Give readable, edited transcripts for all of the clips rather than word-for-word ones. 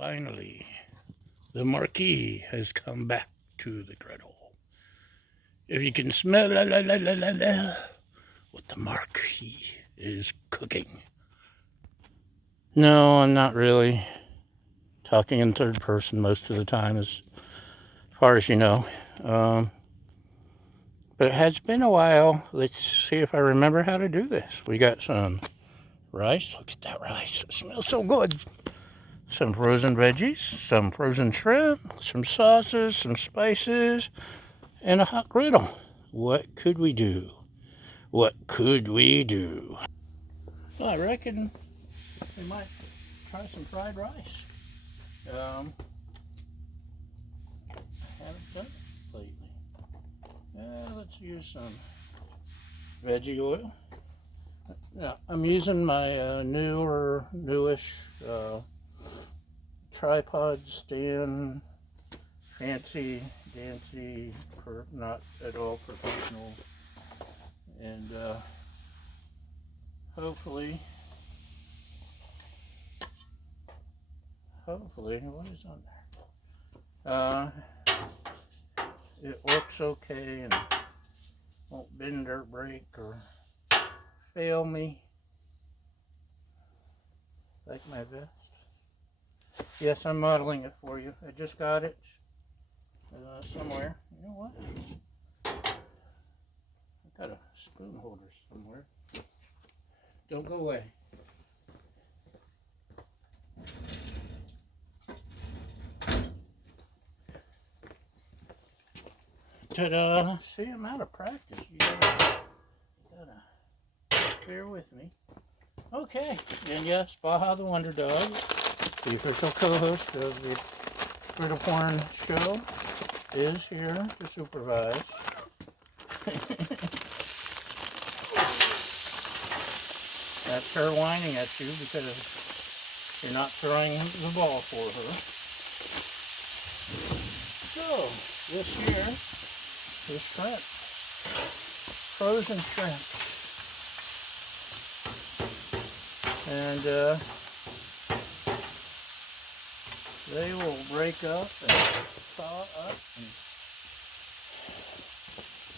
Finally, the Marquis has come back to the griddle. If you can smell what the Marquis is cooking. No, I'm not really talking in third person most of the time, as far as you know. But it has been a while. Let's see if I remember how to do this. We got some rice. Look at that rice. It smells so good. Some frozen veggies, some frozen shrimp, some sauces, some spices, and a hot griddle. What could we do? What could we do? Well, I reckon we might try some fried rice. I haven't done it lately. Let's use some veggie oil. Now, I'm using my newish tripod stand, fancy dancy, not at all professional, and hopefully, what is on there? It works okay and won't bend or break or fail me like my vest. Yes, I'm modeling it for you. I just got it somewhere. You know what? I got a spoon holder somewhere. Don't go away. Ta-da! See, I'm out of practice. You gotta bear with me. Okay, and yes, Baja the Wonder Dog, the official co-host of the Griddle Porn show, is here to supervise. That's her whining at you because you're not throwing the ball for her. So, this here is shrimp. Frozen shrimp. And they will break up and thaw up. And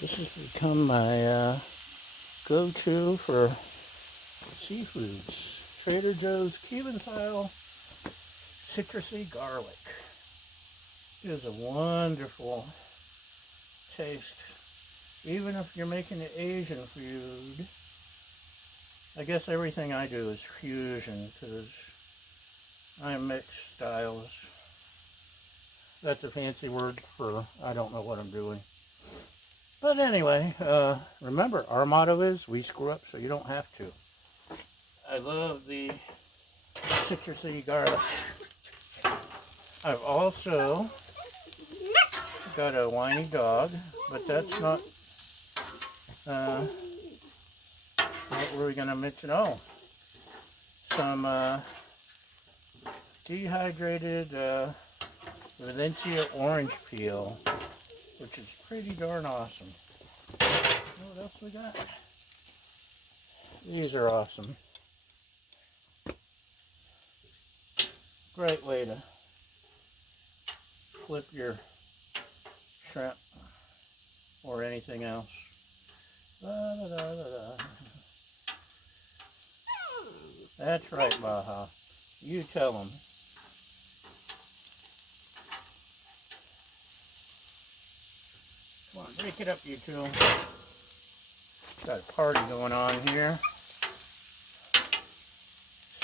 this has become my go-to for seafoods. Trader Joe's Cuban style citrusy garlic. It is a wonderful taste. Even if you're making an Asian food, I guess everything I do is fusion because I mix styles. That's a fancy word for I don't know what I'm doing. But anyway, remember, our motto is we screw up so you don't have to. I love the citrusy garlic. I've also got a whiny dog, but that's not what were we going to mention? Oh, some dehydrated Valencia orange peel, which is pretty darn awesome. What else we got? These are awesome. Great way to flip your shrimp or anything else. That's right, Baja. You tell them. Come on, break it up, you two. Got a party going on here.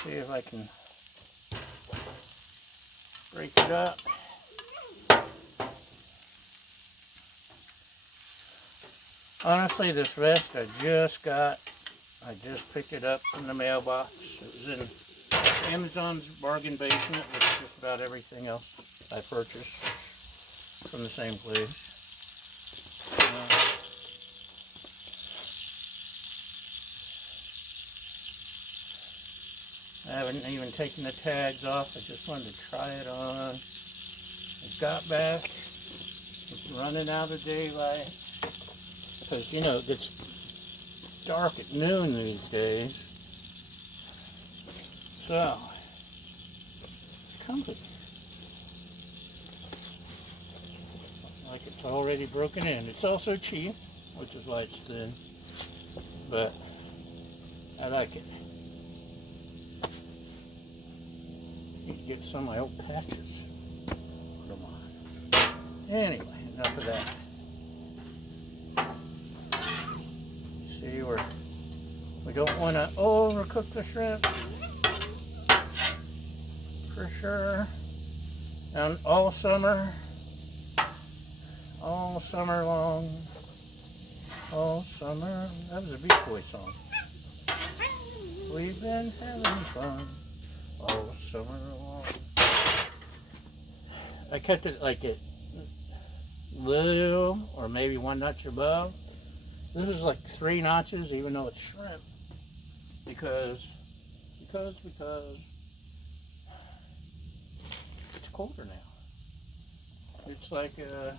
See if I can break it up. Honestly, this vest I just picked it up from the mailbox. It was in Amazon's bargain basement with just about everything else I purchased from the same place. I haven't even taken the tags off. I just wanted to try it on. I got back. It's running out of daylight. Because, you know, it gets dark at noon these days. So, it's comfy. It's already broken in. It's also cheap, which is why it's thin, but I like it. Need to get some of my old patches. Come on. Anyway, enough of that. See, we don't want to overcook the shrimp, for sure. And all summer long, all summer. That was a Beach Boys song. We've been having fun all summer long. I kept it like it little, or maybe one notch above. This is like 3 notches, even though it's shrimp, because it's colder now. It's like getting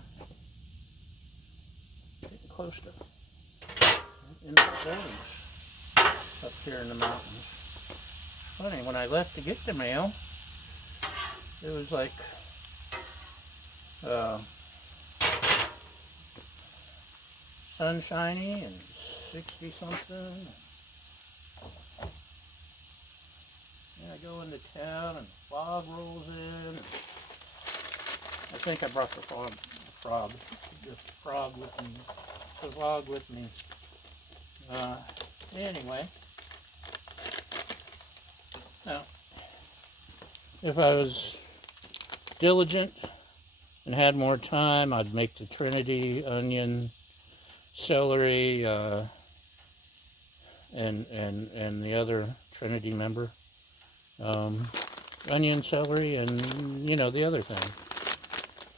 close to in the 40s up here in the mountains. Funny, when I left to get the mail, it was like sunshiny and 60 something. Yeah, I go into town and fog rolls in. I think I brought the frog with me, the vlog with me. Anyway, now, if I was diligent and had more time, I'd make the Trinity, onion, celery, and the other Trinity member, onion, celery, and you know the other thing.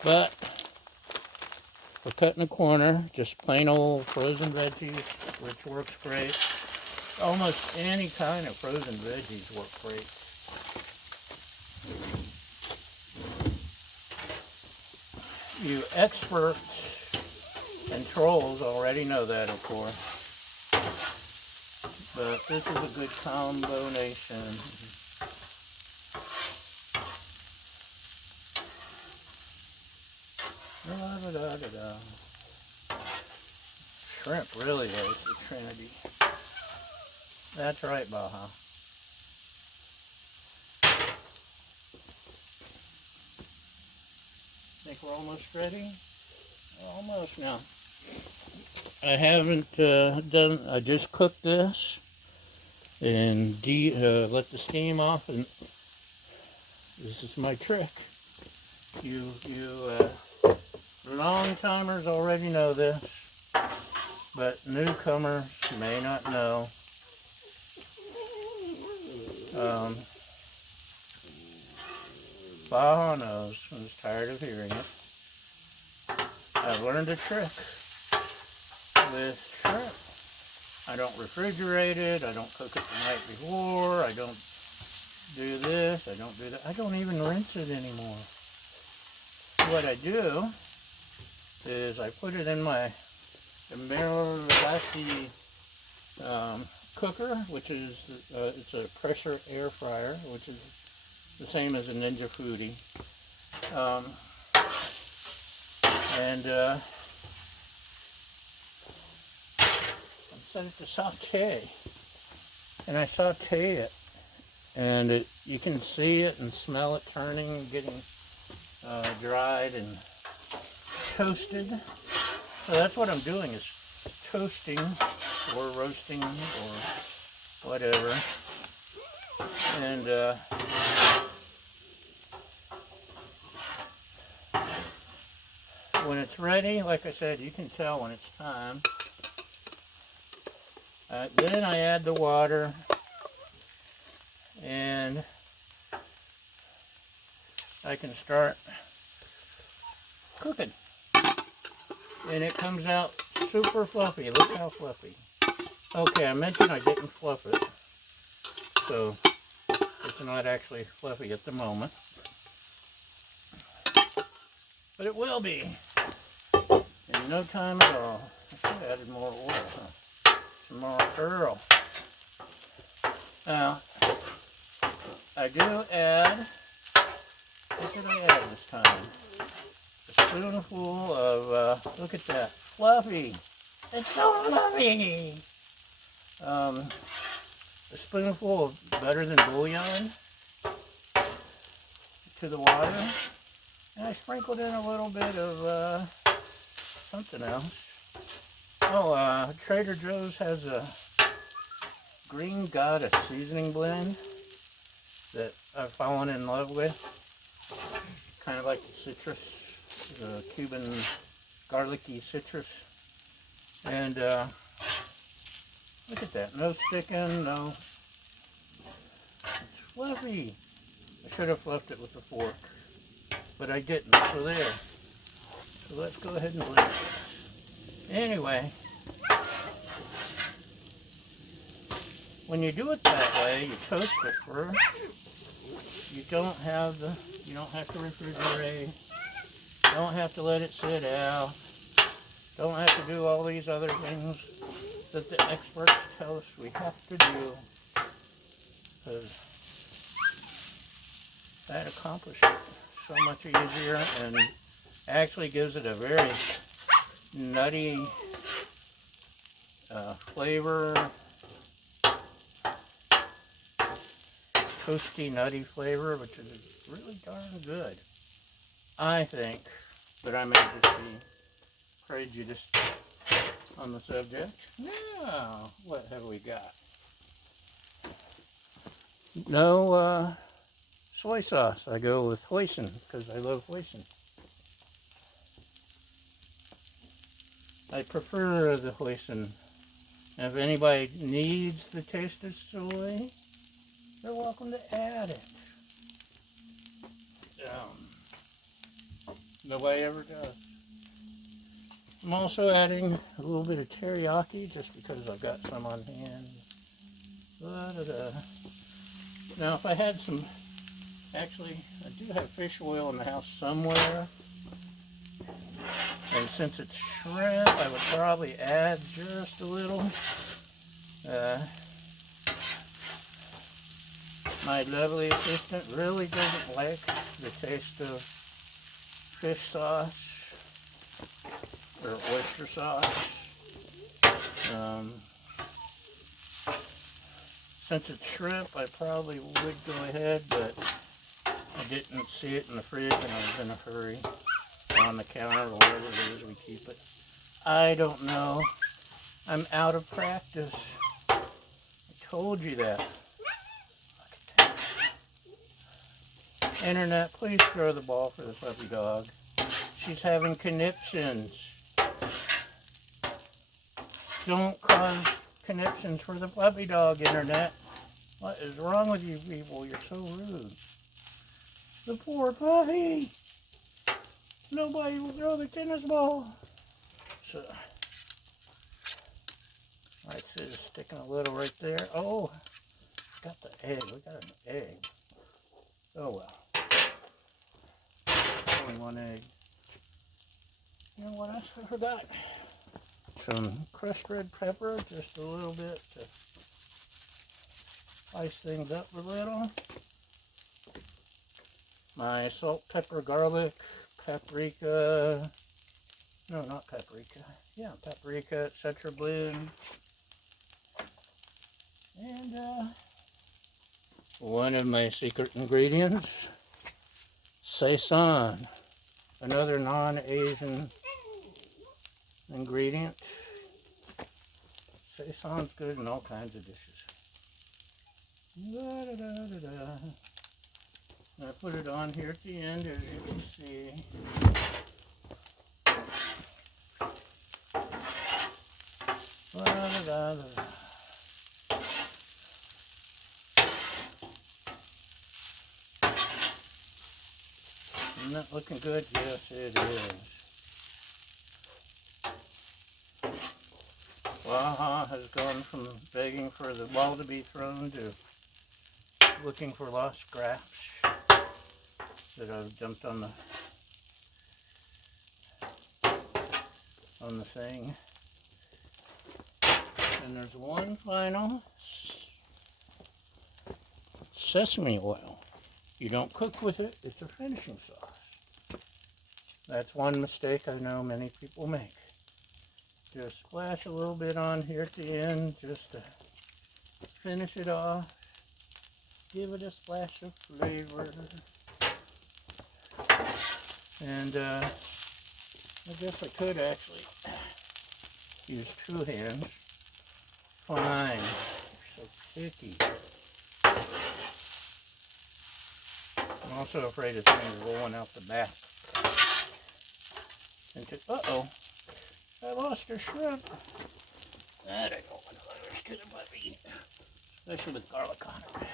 But we're cutting a corner, just plain old frozen veggies, which works great. Almost any kind of frozen veggies work great. You experts and trolls already know that, of course. But this is a good combination. Shrimp really is the Trinity. That's right, Baja. Think we're almost ready? Almost now. I haven't I just cooked this and let the steam off, and this is my trick. You long-timers already know this, but newcomers may not know. Baja knows, and is tired of hearing it. I've learned a trick with shrimp. I don't refrigerate it, I don't cook it the night before, I don't do this, I don't do that. I don't even rinse it anymore. What I do is I put it in my Emeril Lagasse cooker, which is it's a pressure AirFyer, which is the same as a Ninja Foodie, and I set it to saute, and I saute it, and you can see it and smell it turning, getting dried and toasted. So that's what I'm doing, is toasting or roasting or whatever. And when it's ready, like I said, you can tell when it's time. Then I add the water, and I can start cooking. And it comes out super fluffy. Look how fluffy. Okay, I mentioned I didn't fluff it, so it's not actually fluffy at the moment. But it will be in no time at all. I should have added more oil, huh? Some more Earl. Now, I do add, what did I add this time? a spoonful of, look at that, fluffy. It's so fluffy. A spoonful of Better Than Bullion to the water. And I sprinkled in a little bit of something else. Oh, Trader Joe's has a Green Goddess seasoning blend that I've fallen in love with. Kind of like the citrus, the Cuban garlicky citrus. And look at that, no sticking, no. It's fluffy. I should have fluffed it with a fork, but I didn't, so there. So let's go ahead and blend it. Anyway, when you do it that way, you toast it first. You don't have to refrigerate. Don't have to let it sit out. Don't have to do all these other things that the experts tell us we have to do. Because that accomplishes it so much easier and actually gives it a very nutty flavor. Toasty, nutty flavor, which is really darn good. I think, but I may just be prejudiced on the subject. Now, what have we got? No soy sauce. I go with hoisin because I love hoisin. I prefer the hoisin. If anybody needs the taste of soy, they're welcome to add it. Nobody ever does. I'm also adding a little bit of teriyaki just because I've got some on hand. Now, if I had some, actually, I do have fish oil in the house somewhere. And since it's shrimp, I would probably add just a little. My lovely assistant really doesn't like the taste of fish sauce or oyster sauce. Since it's shrimp, I probably would go ahead, but I didn't see it in the fridge and I was in a hurry on the counter or wherever it is we keep it. I don't know. I'm out of practice. I told you that. Internet, please throw the ball for this puppy dog. She's having conniptions. Don't cause conniptions for the puppy dog, Internet. What is wrong with you people? You're so rude. The poor puppy. Nobody will throw the tennis ball. So, right, so just sticking a little right there. Oh, got the egg. We got an egg. Oh well. Only one egg. You know what else I forgot? Some crushed red pepper, just a little bit to spice things up a little. My salt, pepper, garlic, paprika. No, not paprika. Yeah, paprika, etc. blend. And one of my secret ingredients, Sesame, another non-Asian ingredient. Sesame's good in all kinds of dishes. I put it on here at the end, as you can see. Isn't that looking good? Yes, it is. Waha has gone from begging for the ball to be thrown to looking for lost scraps that I've dumped on the thing. And there's one final sesame oil. You don't cook with it, it's a finishing sauce. That's one mistake I know many people make. Just splash a little bit on here at the end just to finish it off. Give it a splash of flavor. And I guess I could actually use two hands. Fine. So picky. I'm also afraid it's going to be rolling out the back. Uh-oh. I lost a shrimp. That I don't want to lose to the puppy. Especially with garlic on it.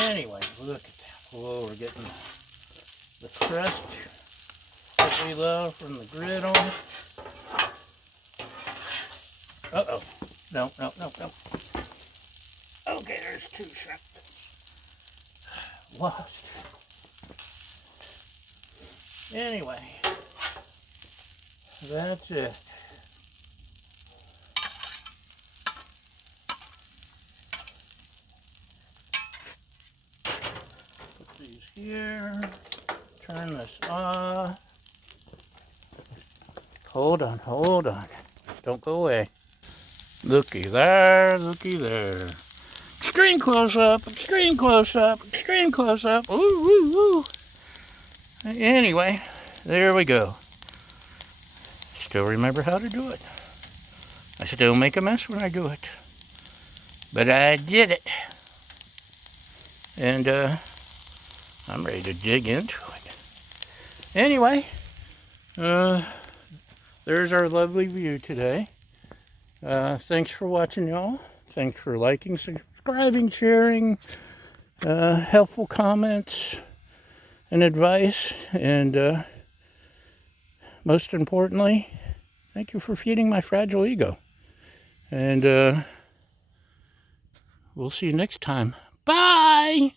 Anyway, look at that. Whoa, we're getting the crust that we love from the griddle. Uh-oh. No. Okay, there's two shrimp. Lost. Anyway, that's it. Put these here. Turn this off. Hold on. Don't go away. Looky there. Extreme close up. Ooh. Anyway, there we go. Still remember how to do it. I still make a mess when I do it. But I did it. And I'm ready to dig into it. Anyway, there's our lovely view today. Thanks for watching, y'all. Thanks for liking, subscribing, sharing, helpful comments and advice, and most importantly, thank you for feeding my fragile ego. And we'll see you next time. Bye!